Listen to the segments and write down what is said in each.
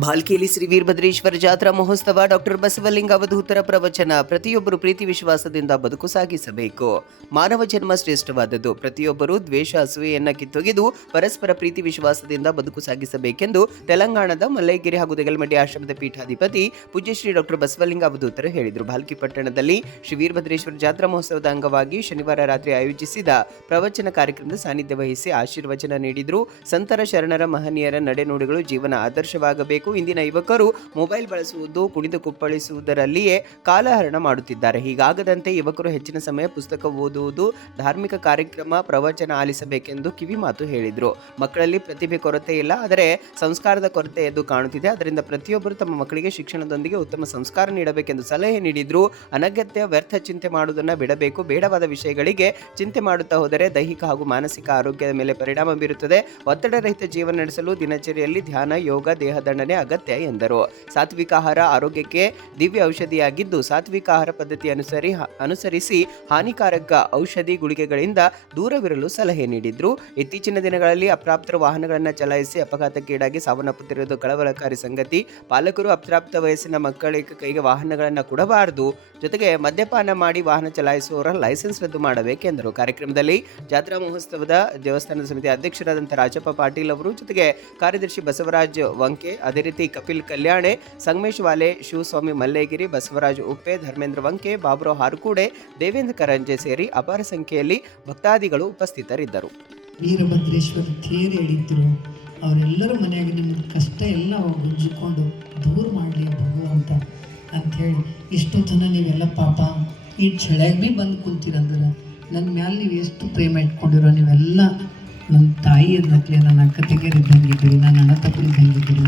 ಭಾಲ್ಕಿಯಲ್ಲಿ ಶ್ರೀ ವೀರಭದ್ರೇಶ್ವರ ಜಾತ್ರಾ ಮಹೋತ್ಸವ ಡಾಕ್ಟರ್ ಬಸವಲಿಂಗ ಅವಧೂತರ ಪ್ರವಚನ ಪ್ರತಿಯೊಬ್ಬರು ಪ್ರೀತಿ ವಿಶ್ವಾಸದಿಂದ ಬದುಕು ಸಾಗಿಸಬೇಕು. ಮಾನವ ಜನ್ಮ ಶ್ರೇಷ್ಠವಾದದ್ದು. ಪ್ರತಿಯೊಬ್ಬರು ದ್ವೇಷ, ಅಸೂಯೆಯನ್ನ ಕಿತ್ತೊಗೆದು ಪರಸ್ಪರ ಪ್ರೀತಿ ವಿಶ್ವಾಸದಿಂದ ಬದುಕು ಸಾಗಿಸಬೇಕೆಂದು ತೆಲಂಗಾಣದ ಮಲ್ಲೈಗಿರಿ ಹಾಗೂ ದೇಗಲಮಡ್ಡಿ ಆಶ್ರಮದ ಪೀಠಾಧಿಪತಿ ಪೂಜ್ಯಶ್ರೀ ಡಾಕ್ಟರ್ ಬಸವಲಿಂಗ ಅವಧೂತರ ಹೇಳಿದರು. ಭಾಲ್ಕಿ ಪಟ್ಟಣದಲ್ಲಿ ಶ್ರೀ ವೀರಭದ್ರೇಶ್ವರ ಜಾತ್ರಾ ಮಹೋತ್ಸವದ ಅಂಗವಾಗಿ ಶನಿವಾರ ರಾತ್ರಿ ಆಯೋಜಿಸಿದ ಪ್ರವಚನ ಕಾರ್ಯಕ್ರಮದ ಸಾನ್ನಿಧ್ಯ ವಹಿಸಿ ಆಶೀರ್ವಚನ ನೀಡಿದರು. ಸಂತರ ಶರಣರ ಮಹನೀಯರ ನಡೆನುಡಿಗಳು ಜೀವನ ಆದರ್ಶವಾಗಬೇಕು. ಇಂದಿನ ಯುವಕರು ಮೊಬೈಲ್ ಬಳಸುವುದು, ಕುಣಿದು ಕುಪ್ಪಳಿಸುವುದರಲ್ಲಿಯೇ ಕಾಲಹರಣ ಮಾಡುತ್ತಿದ್ದಾರೆ. ಹೀಗಾಗದಂತೆ ಯುವಕರು ಹೆಚ್ಚಿನ ಸಮಯ ಪುಸ್ತಕ ಓದುವುದು, ಧಾರ್ಮಿಕ ಕಾರ್ಯಕ್ರಮ ಪ್ರವಚನ ಆಲಿಸಬೇಕೆಂದು ಕಿವಿ ಮಾತು ಹೇಳಿದರು. ಮಕ್ಕಳಲ್ಲಿ ಪ್ರತಿಭೆ ಕೊರತೆ ಇಲ್ಲ, ಆದರೆ ಸಂಸ್ಕಾರದ ಕೊರತೆ ಎದ್ದು ಕಾಣುತ್ತಿದೆ. ಅದರಿಂದ ಪ್ರತಿಯೊಬ್ಬರು ತಮ್ಮ ಮಕ್ಕಳಿಗೆ ಶಿಕ್ಷಣದೊಂದಿಗೆ ಉತ್ತಮ ಸಂಸ್ಕಾರ ನೀಡಬೇಕೆಂದು ಸಲಹೆ ನೀಡಿದರು. ಅನಗತ್ಯ, ವ್ಯರ್ಥ ಚಿಂತೆ ಮಾಡುವುದನ್ನು ಬಿಡಬೇಕು. ಬೇಡವಾದ ವಿಷಯಗಳಿಗೆ ಚಿಂತೆ ಮಾಡುತ್ತಾ ಹೋದರೆ ದೈಹಿಕ ಹಾಗೂ ಮಾನಸಿಕ ಆರೋಗ್ಯದ ಮೇಲೆ ಪರಿಣಾಮ ಬೀರುತ್ತದೆ. ಒತ್ತಡರಹಿತ ಜೀವನ ನಡೆಸಲು ದಿನಚರಿಯಲ್ಲಿ ಧ್ಯಾನ, ಯೋಗ ದೇಹದಂಡನೆ ಅಗತ್ಯ ಎಂದರು. ಸಾತ್ವಿಕ ಆಹಾರ ಆರೋಗ್ಯಕ್ಕೆ ದಿವ್ಯ ಔಷಧಿಯಾಗಿದ್ದು, ಸಾತ್ವಿಕ ಆಹಾರ ಪದ್ಧತಿ ಅನುಸರಿ ಅನುಸರಿಸಿ ಹಾನಿಕಾರಕ ಔಷಧಿ ಗುಳಿಗೆಗಳಿಂದ ದೂರವಿರಲು ಸಲಹೆ ನೀಡಿದ್ರು. ಇತ್ತೀಚಿನ ದಿನಗಳಲ್ಲಿ ಅಪ್ರಾಪ್ತರ ವಾಹನಗಳನ್ನು ಚಲಾಯಿಸಿ ಅಪಘಾತಕ್ಕೀಡಾಗಿ ಸಾವನ್ನಪ್ಪುತ್ತಿರುವುದು ಕಳವಳಕಾರಿ ಸಂಗತಿ. ಪಾಲಕರು ಅಪ್ರಾಪ್ತ ವಯಸ್ಸಿನ ಮಕ್ಕಳಿಗೆ ಕೈಗೆ ವಾಹನಗಳನ್ನು ಕೊಡಬಾರದು. ಜೊತೆಗೆ ಮದ್ಯಪಾನ ಮಾಡಿ ವಾಹನ ಚಲಾಯಿಸುವವರ ಲೈಸೆನ್ಸ್ ರದ್ದು ಮಾಡಬೇಕೆಂದರು ಕಾರ್ಯಕ್ರಮದಲ್ಲಿ ಜಾತ್ರಾ ಮಹೋತ್ಸವದ ದೇವಸ್ಥಾನದ ಸಮಿತಿ ಅಧ್ಯಕ್ಷರಾದಂಥ ರಾಜಪ್ಪ ಪಾಟೀಲ್ ಅವರು, ಜೊತೆಗೆ ಕಾರ್ಯದರ್ಶಿ ಬಸವರಾಜ್ ವಂಕೆ ಅದೇ ರೀತಿ ಕಪಿಲ್ ಕಲ್ಯಾಣೆ, ಸಂಗಮೇಶ್ ವಾಲೆ, ಶಿವಸ್ವಾಮಿ ಮಲ್ಲೇಗಿರಿ, ಬಸವರಾಜ್ ಉಪ್ಪೆ, ಧರ್ಮೇಂದ್ರ ವಂಕೆ, ಬಾಬುರಾವ್ ಹಾರ್ಕೂಡೆ, ದೇವೇಂದ್ರ ಕರಂಜೆ ಸೇರಿ ಅಪಾರ ಸಂಖ್ಯೆಯಲ್ಲಿ ಭಕ್ತಾದಿಗಳು ಉಪಸ್ಥಿತರಿದ್ದರು. ವೀರಭದ್ರೇಶ್ವರ ತೇರು ಹೇಳಿದ್ರು ಅವರೆಲ್ಲರ ಮನೆಯಾಗ ನಿಮ್ಮ ಕಷ್ಟ ಎಲ್ಲ ಉಜ್ಜಿಕೊಂಡು ದೂರ ಮಾಡಲಿ ಭಗವಂತ ಅಂಥೇಳಿ ಇಷ್ಟೊತ್ತನ ನೀವೆಲ್ಲ ಪಾಪ ಈ ಚಳಿಯಾಗ ಭೀ ಬಂದು ಕುಂತೀರಂದ್ರೆ ನನ್ನ ಮ್ಯಾಲೆ ನೀವು ಎಷ್ಟು ಪ್ರೇಮ ಇಟ್ಕೊಂಡಿರೋ ನೀವೆಲ್ಲ ನನ್ನ ತಾಯಿ ಇದ್ನಕ್ಲೆ ನನ್ನ ಅಕ್ಕ ತೆಗೆಯರ್ ಇದ್ದಂಗಿದ್ದೀರಿ ನನ್ನ ಅಣ್ಣ ತಪ್ಪರು ಇದ್ದಂಗಿದ್ದೀರಿ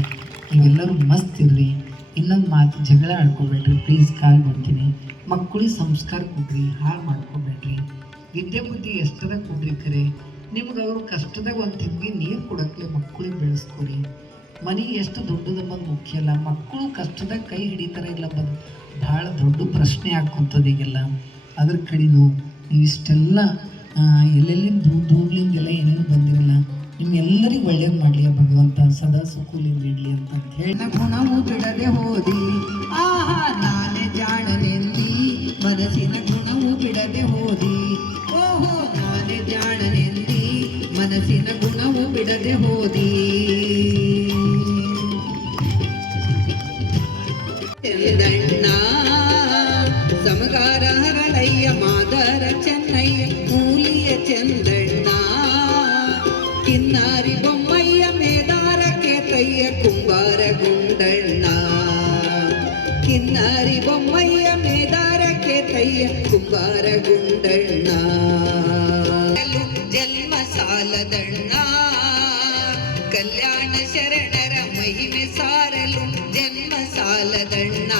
ನೀವೆಲ್ಲರೂ ಮಸ್ತ್ ಇರ್ರಿ. ಇನ್ನೊಂದು ಮಾತು ಜಗಳ ಆಡ್ಕೊಬೇಡ್ರಿ. ಪ್ಲೀಸ್ ಕಾಲ್ ಮಾಡ್ತೀನಿ. ಮಕ್ಕಳಿಗೆ ಸಂಸ್ಕಾರ ಕೊಡ್ರಿ, ಹಾಳು ಮಾಡ್ಕೊಬೇಡ್ರಿ. ವಿದ್ಯೆ ಬುದ್ಧಿ ಎಷ್ಟದ ಕೊಡ್ರಿ ಕರೆ. ನಿಮ್ಗೆ ಅವರು ಕಷ್ಟದಾಗ ಒಂದು ತಿಂಗಿ ನೀರು ಕೊಡಕ್ಕೆ ಮಕ್ಕಳಿಗೆ ಬೆಳೆಸ್ಕೊರಿ. ಮನೆ ಎಷ್ಟು ದೊಡ್ಡದನ್ನೋದು ಮುಖ್ಯ ಅಲ್ಲ. ಮಕ್ಕಳು ಕಷ್ಟದಾಗ ಕೈ ಹಿಡಿತಾರೆ ಇಲ್ಲ ಬಂದು ಭಾಳ ದೊಡ್ಡ ಪ್ರಶ್ನೆ ಆಗ್ಕೊಂತದ ಈಗೆಲ್ಲ. ಅದ್ರ ಕಡೆನು ನೀವು ಇಷ್ಟೆಲ್ಲ ಎಲ್ಲೆಲ್ಲಿಂದ ದೂರ ದೂರ್ಲಿಂದೆಲ್ಲ ಏನೇನು ಬಂದಿರಲ್ಲ. ನಿಮ್ಮೆಲ್ಲರಿಗೂ ಒಳ್ಳೇದು ಮಾಡಲಿ ಭಗವಂತ ಸದಾ ಸುಖಲಿಂದ ಇಡ್ಲಿ ಅಂತ ಹೇಳಿ. ಗುಣವು ಬಿಡದೆ ಹೋದಿ, ಆಹಾ ನಾನೇ ಜಾಣನೆಂದಿ, ಮನಸ್ಸಿನ ಗುಣವು ಬಿಡದೆ ಹೋದಿ. ಓಹೋ ನಾನೇ ಜಾಣನೆಂದಿ, ಮನಸ್ಸಿನ ಗುಣವು ಬಿಡದೆ ಹೋದಿ. ಸಮಗಾರ ಹರಳಯ್ಯ ಮಾದರ ಚೆನ್ನಯ್ಯ, ಕೂಲಿಯ ಚಂದಣ್ಣ ಕಿನ್ನಾರಿ ಬೊಮ್ಮಯ್ಯ ಮೇದಾರಕ್ಕೆ ತಯ್ಯ ಕುಂಬಾರ ಗುಂಡಣ್ಣ. ಜನ್ಮ ಸಾಲದಣ್ಣ. ಕಲ್ಯಾಣ ಶರಣರ ಮಹಿಮೆ ಸಾರಲು ಜನ್ಮ ಸಾಲದಣ್ಣ.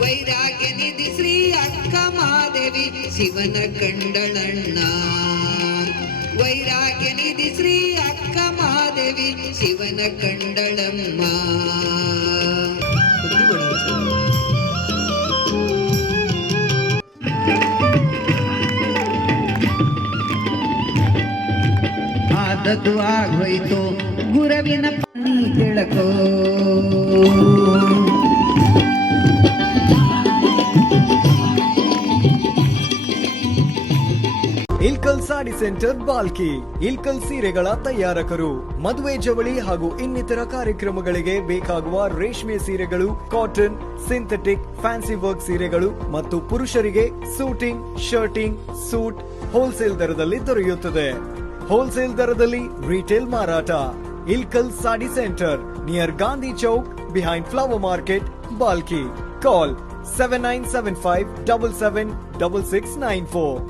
ವೈರಾಗ್ಯ ನಿಧಿ ಶ್ರೀ ಅಕ್ಕ ಮಾದೇವಿ ಶಿವನ ಕಂಡಳಣ್ಣ. ವೈರಾಗ್ಯ ನಿಧಿ ಶ್ರೀ ಅಕ್ಕ ಮಾದೇವಿ ಶಿವನ ಕಂಡಳಮ್ಮ. ಆದದ್ದು ಆಗೋಯ್ತು. ಗುರವಿನ ಪಣಿ ತಿಳಕೋ. ಇಲ್ಕಲ್ ಸಾಡಿ ಸೆಂಟರ್ ಬಾಲ್ಕಿ. ಇಲ್ಕಲ್ ಸೀರೆಗಳ ತಯಾರಕರು. ಮದುವೆ ಜವಳಿ ಹಾಗೂ ಇನ್ನಿತರ ಕಾರ್ಯಕ್ರಮಗಳಿಗೆ ಬೇಕಾಗುವ ರೇಷ್ಮೆ ಸೀರೆಗಳು, ಕಾಟನ್, ಸಿಂಥೆಟಿಕ್, ಫ್ಯಾನ್ಸಿ ವರ್ಕ್ ಸೀರೆಗಳು ಮತ್ತು ಪುರುಷರಿಗೆ ಸೂಟಿಂಗ್, ಶರ್ಟಿಂಗ್, ಸೂಟ್, ಹೋಲ್ಸೇಲ್ ದರದಲ್ಲಿ ದೊರೆಯುತ್ತದೆ. ಹೋಲ್ಸೇಲ್ ದರದಲ್ಲಿ ರಿಟೇಲ್ ಮಾರಾಟ. Ilkal sari centre near Gandhi Chowk behind flower market Balki. Call seven nine seven five double seven double six nine four